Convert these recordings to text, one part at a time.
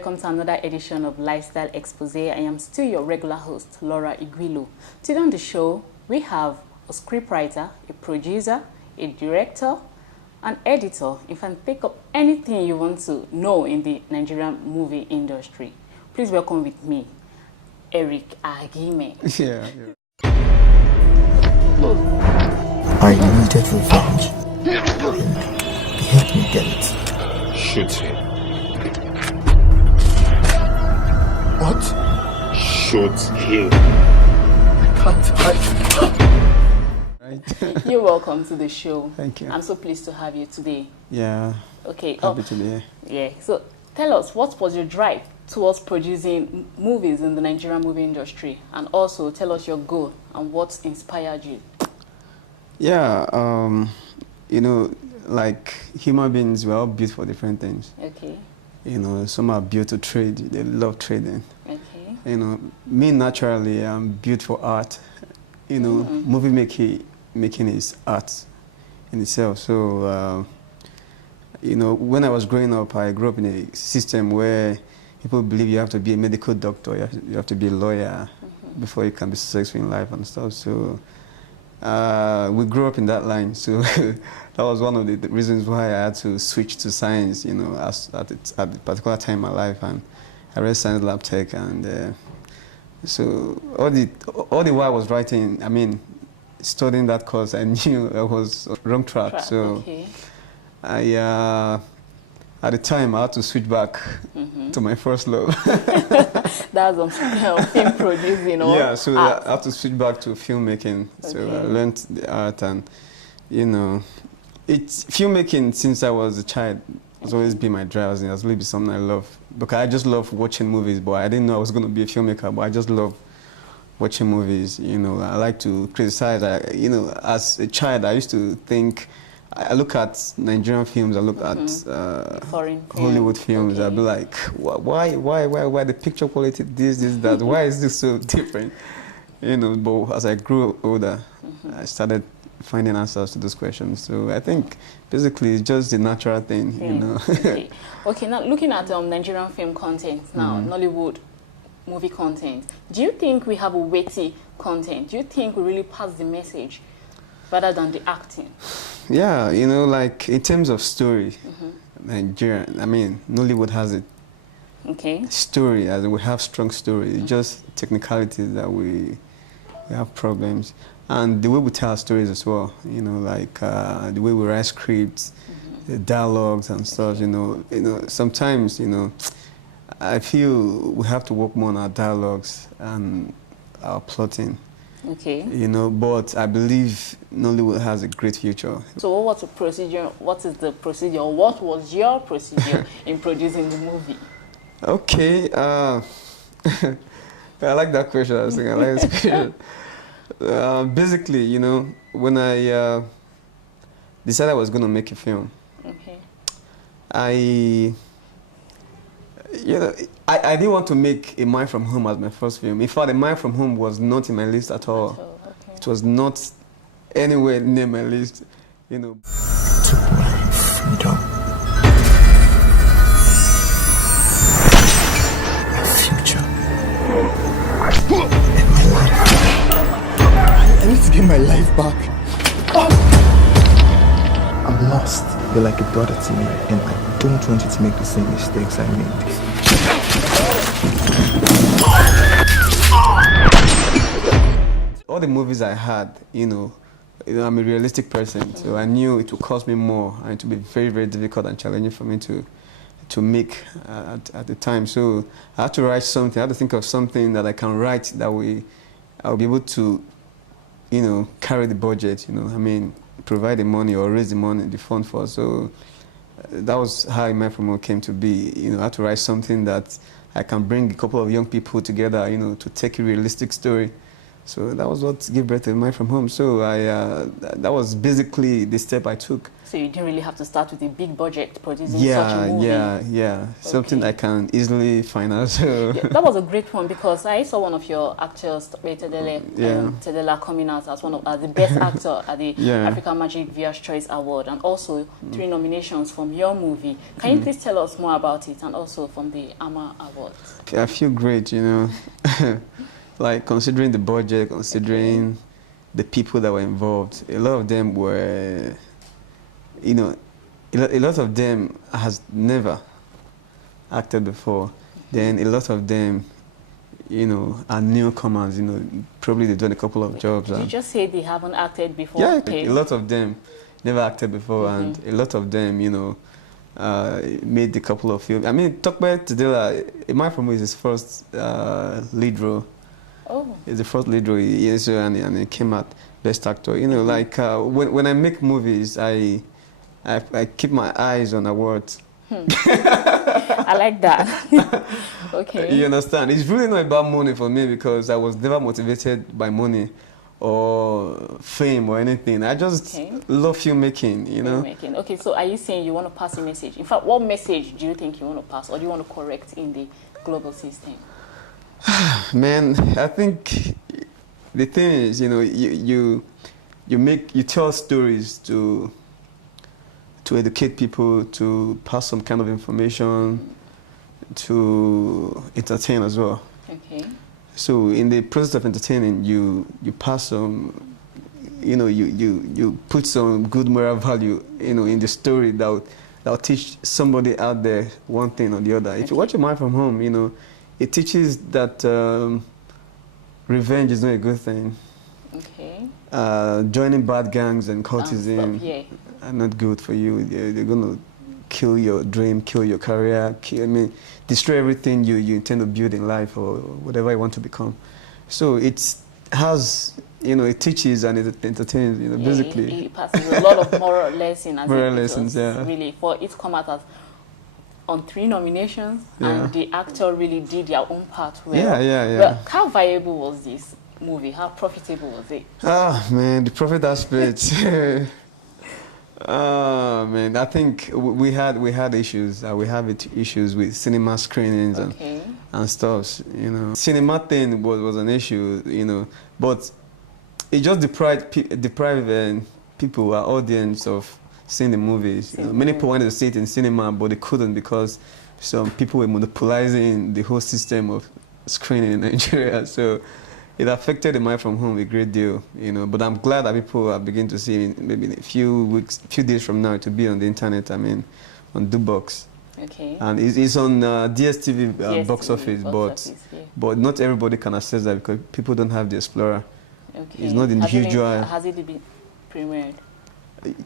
welcome to another edition of Lifestyle Xpoze. I am still your regular host, Eric Aghimien. Today on the show, we have a scriptwriter, a producer, a director, an editor. In fact, pick up anything you want to know in the Nigerian movie industry. Please welcome with me, Eric Aghimien. Yeah. I needed revenge. Help me get it. Shoot him. What? Shoot him. Right. You're welcome to the show. Thank you. I'm so pleased to have you today. Yeah. Okay. Happy to be here. Yeah. So tell us, what was your drive towards producing movies in the Nigerian movie industry? And also tell us your goal and what inspired you. Yeah. You know, like human beings, we're all built for different things. Okay. You know, some are built to trade. They love trading. Okay. You know, me naturally, I'm built for art. You know, movie making is art in itself. So, you know, when I was growing up, I grew up in a system where people believe you have to be a medical doctor, you have to be a lawyer before you can be successful in life and stuff. So, we grew up in that line. So that was one of the reasons why I had to switch to science, you know, at a particular time in my life. And I read science lab tech, and so all the while I was writing, I mean, studying that course, I knew I was on the wrong track. So okay. at the time, I had to switch back to my first love. That's on film producing or yeah, so art. I had to switch back to filmmaking. So Okay. I learned the art, and you know, it's filmmaking since I was a child. It's always been my drive. It has always been something I love, because I just love watching movies. But I didn't know I was going to be a filmmaker. But I just love watching movies. You know, I like to criticize. You know, as a child, I used to think. I look at Nigerian films. I look at Foreign Hollywood films. Okay. I'd be like, why the picture quality, this, that? Why is this so different? You know. But as I grew older, I started finding answers to those questions. So I think basically it's just the natural thing, you know. Okay. Okay. Now looking at Nigerian film content now, Nollywood movie content. Do you think we have a weighty content? Do you think we really pass the message rather than the acting? Yeah, you know, like in terms of story, Nigeria, I mean, Nollywood has it. Okay. Story, as in we have strong story. It's just technicalities that we have problems. And the way we tell our stories as well, you know, like the way we write scripts, the dialogues and stuff, you know, sometimes, you know, I feel we have to work more on our dialogues and our plotting. Okay. You know, but I believe Nollywood has a great future. So what was the procedure? What is the procedure? What was your procedure in producing the movie? Okay. I like that question. I was thinking, I like this question. Basically, you know, when I decided I was going to make a film, Okay. I didn't want to make A Man From Home as my first film. In fact, A Man From Home was not in my list at all. Okay. It was not anywhere near my list, you know. Took my freedom. My future. And my life. I need to get my life back. I'm lost. You're like a brother to me, and I don't want you to make the same mistakes I made. All the movies I had, you know, I'm a realistic person, so I knew it would cost me more and it would be very, very difficult and challenging for me to make at the time. So I had to write something. I had to think of something that I can write that I'll be able to, you know, carry the budget. You know, I mean, provide the money or raise the money, the fund for. So that was how A Man From Home came to be. You know, I had to write something that I can bring a couple of young people together, you know, to take a realistic story So that was what gave birth to Mine from Home. So that was basically the step I took. So you didn't really have to start with a big budget producing such a movie? Yeah. Something I can easily finance. So. Yeah, that was a great one because I saw one of your actors, Tedela, coming out as one of the best actor at the African Magic Viewers Choice Award, and also 3 nominations from your movie. Can you please tell us more about it, and also from the AMA Awards? I feel great, you know. Like, considering the budget, considering the people that were involved, a lot of them were, you know, a lot of them has never acted before. Then a lot of them, you know, are newcomers, you know, probably they've done a couple of jobs. Did you just say they haven't acted before? Yeah, a lot of them never acted before, and a lot of them, you know, made a couple of films. I mean, Tokbe Tedela, Mine from Home is his first lead role. Oh. It's the first lead role, and he came out best actor. You know, like when I make movies, I keep my eyes on awards. I like that. Okay. You understand? It's really not about money for me because I was never motivated by money or fame or anything. I just love filmmaking, you know. Filmmaking. Okay, so are you saying you want to pass a message? In fact, what message do you think you want to pass, or do you want to correct in the global system? Man, I think the thing is, you know, you tell stories to educate people, to pass some kind of information, to entertain as well. Okay. So in the process of entertaining, you pass some, you know, you put some good moral value, you know, in the story that'll teach somebody out there one thing or the other. If you watch Mine from Home, you know, it teaches that revenge is not a good thing. Okay. Joining bad gangs and cultism are not good for you. They're going to kill your dream, kill your career, destroy everything you intend to build in life or whatever you want to become. So it has, you know, it teaches and it entertains, you know, basically. It passes a lot of moral lessons. Moral lessons, really, for it to come out as on 3 nominations, and the actor really did their own part well. But how viable was this movie? How profitable was it? Ah, man, the profit aspect. Man, I think we had issues. We have issues with cinema screenings and stuff. You know, cinema thing was an issue. You know, but it just deprived people, our audience, of seeing the movies. You know, many people wanted to see it in cinema, but they couldn't because some people were monopolizing the whole system of screening in Nigeria. So it affected the Mine from Home a great deal, you know. But I'm glad that people are beginning to see it. Maybe in a few days from now, it will be on the internet. I mean, on Dubox. Okay. And it's on DSTV box office, but not everybody can access that because people don't have the Explorer. Okay. It's not individual. Has it been premiered?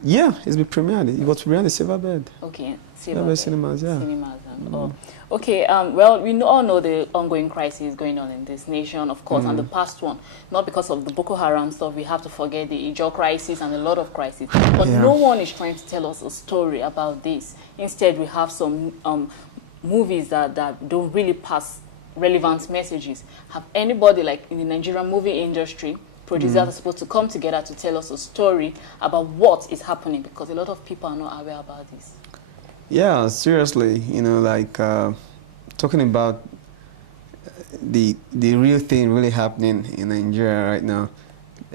Yeah, it's been premiered. It was premiered in Silverbird. Okay, Silverbird Cinemas, Cinemas. Okay, well, we all know the ongoing crisis going on in this nation, of course, and the past one. Not because of the Boko Haram stuff, we have to forget the Ijaw crisis and a lot of crises. But no one is trying to tell us a story about this. Instead, we have some movies that don't really pass relevant messages. Have anybody, like in the Nigerian movie industry, producers are supposed to come together to tell us a story about what is happening, because a lot of people are not aware about this. Yeah, seriously, you know, like talking about the real thing really happening in Nigeria right now,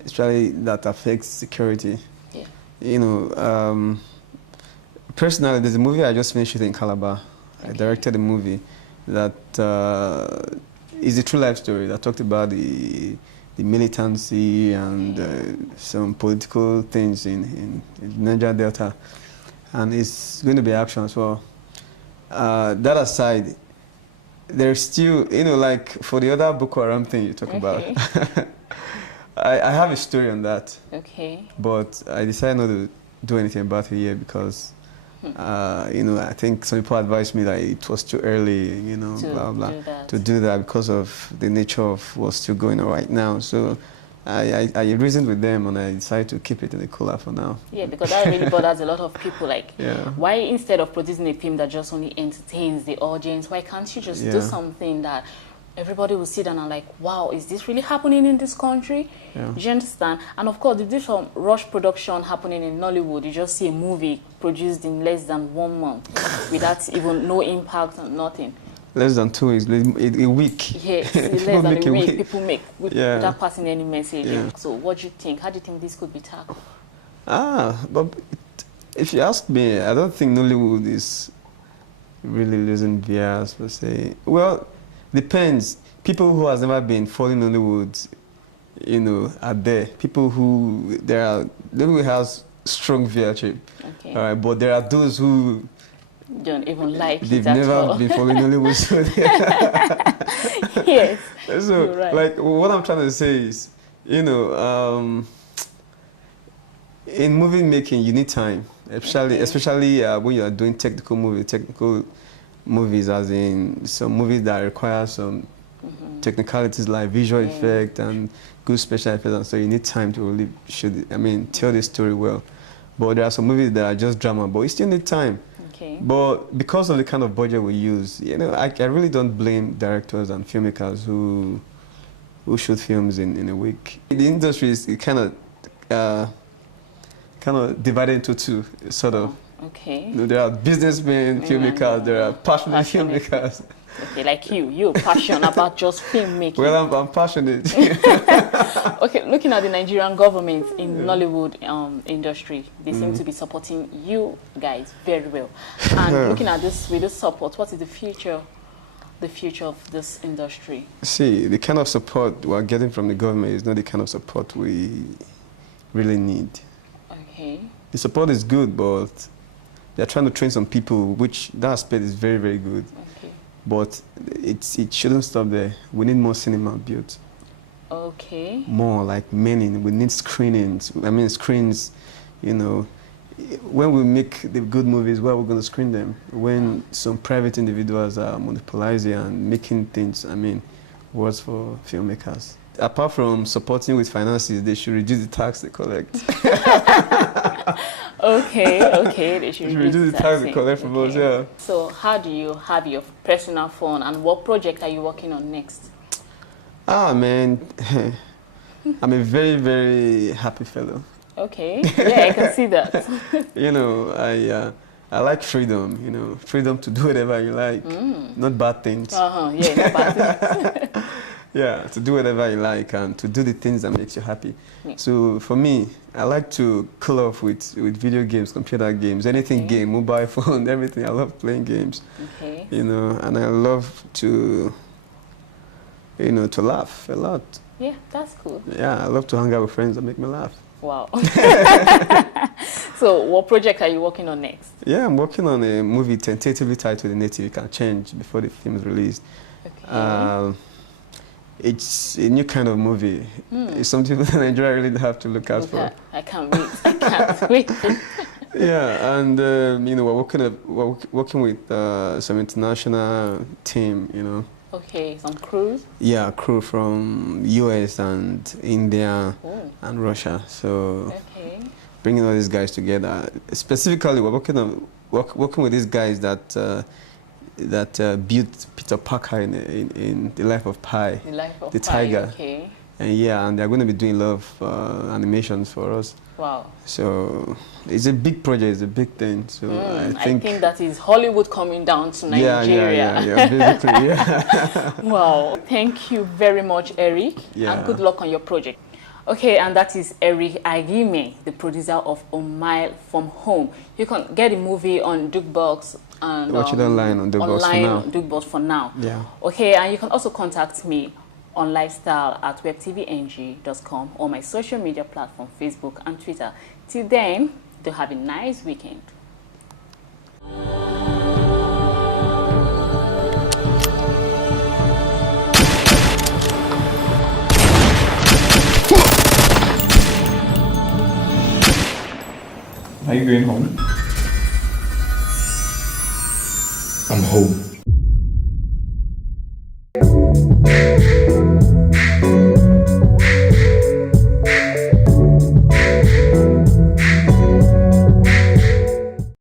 especially that affects security. Yeah. You know, personally, there's a movie I just finished shooting in Calabar. I directed a movie that is a true life story that talked about the militancy and some political things in Niger Delta, and it's going to be action as well. That aside, there's still, you know, like for the other Boko Haram thing you talk about, I have a story on that. Okay. But I decided not to do anything about it yet because, you know, I think some people advised me that it was too early, you know, to do that because of the nature of what's still going on right now. So I reasoned with them and I decided to keep it in the cooler for now. Yeah, because that really bothers a lot of people. Like, why instead of producing a film that just only entertains the audience, why can't you just do something that everybody will sit down and like, wow, is this really happening in this country? Yeah. Do you understand? And of course, if there's some rush production happening in Nollywood, you just see a movie produced in less than 1 month without even no impact and nothing. Less than 2 weeks, a week. Yes, less than a week, people make without passing any message. Yeah. So what do you think? How do you think this could be tackled? But if you ask me, I don't think Nollywood is really losing viewers per se. Well, depends. People who has never been following Nollywood, are there. People who Nollywood has strong viewership. Okay. All right, but there are those who don't even like they've it at never all. been following Nollywood. So Yes. so You're right. like what I'm trying to say is, in movie making you need time, especially when you are doing technical movies, as in some movies that require some technicalities like visual effect and good special effects, and so you need time to really tell the story well. But there are some movies that are just drama, but you still need time. Okay. But because of the kind of budget we use, I really don't blame directors and filmmakers who shoot films in a week. The industry is kind of divided into two, sort of. Okay. There are businessmen, filmmakers, there are passionate filmmakers. Okay, like you're passionate about just filmmaking. Well, I'm passionate. Okay, looking at the Nigerian government in Nollywood industry, they seem to be supporting you guys very well. And looking at this, with this support, what is the future of this industry? See, the kind of support we're getting from the government is not the kind of support we really need. Okay. The support is good, but they're trying to train some people, which that aspect is very, very good. Okay. But it shouldn't stop there. We need more cinema built. Okay. More, like many. We need screenings. Screens, when we make the good movies, where we're going to screen them? When some private individuals are monopolizing and making things, worse for filmmakers. Apart from supporting with finances, they should reduce the tax they collect. Okay, they should reduce the tax they collect from us, yeah. So how do you have your personal fun, and what project are you working on next? Man, I'm a very, very happy fellow. Okay, yeah, I can see that. I like freedom, freedom to do whatever you like, not bad things. Yeah, not bad things. Yeah, to do whatever you like and to do the things that makes you happy. Yeah. So for me, I like to cool off with video games, computer games, anything game, mobile phone, everything. I love playing games. Okay. And I love to, to laugh a lot. Yeah, that's cool. Yeah, I love to hang out with friends that make me laugh. Wow. So what project are you working on next? Yeah, I'm working on a movie tentatively titled The Native. It can change before the film is released. Okay. It's a new kind of movie. It's something that Nigeria really have to look out for. I can't wait. I can't wait. Yeah, and we're working with some international team. Okay, some crews. Yeah, crew from US and India and Russia. So bringing all these guys together. Specifically, we're working with these guys that built Peter Parker in The Life of Pi, the tiger. Okay. And they're going to be doing a lot of animations for us. Wow. So it's a big project, it's a big thing. So I think that is Hollywood coming down to Nigeria. Yeah, basically, yeah. Wow. Thank you very much, Eric. Yeah. And good luck on your project. Okay, and that is Eric Aghimien, the producer of A Mile From Home. You can get the movie on Jukebox and watch it online on Jukebox for now. Yeah. Okay, and you can also contact me on lifestyle@webtvng.com or my social media platform, Facebook and Twitter. Till then, do have a nice weekend. Are you going home? I'm home.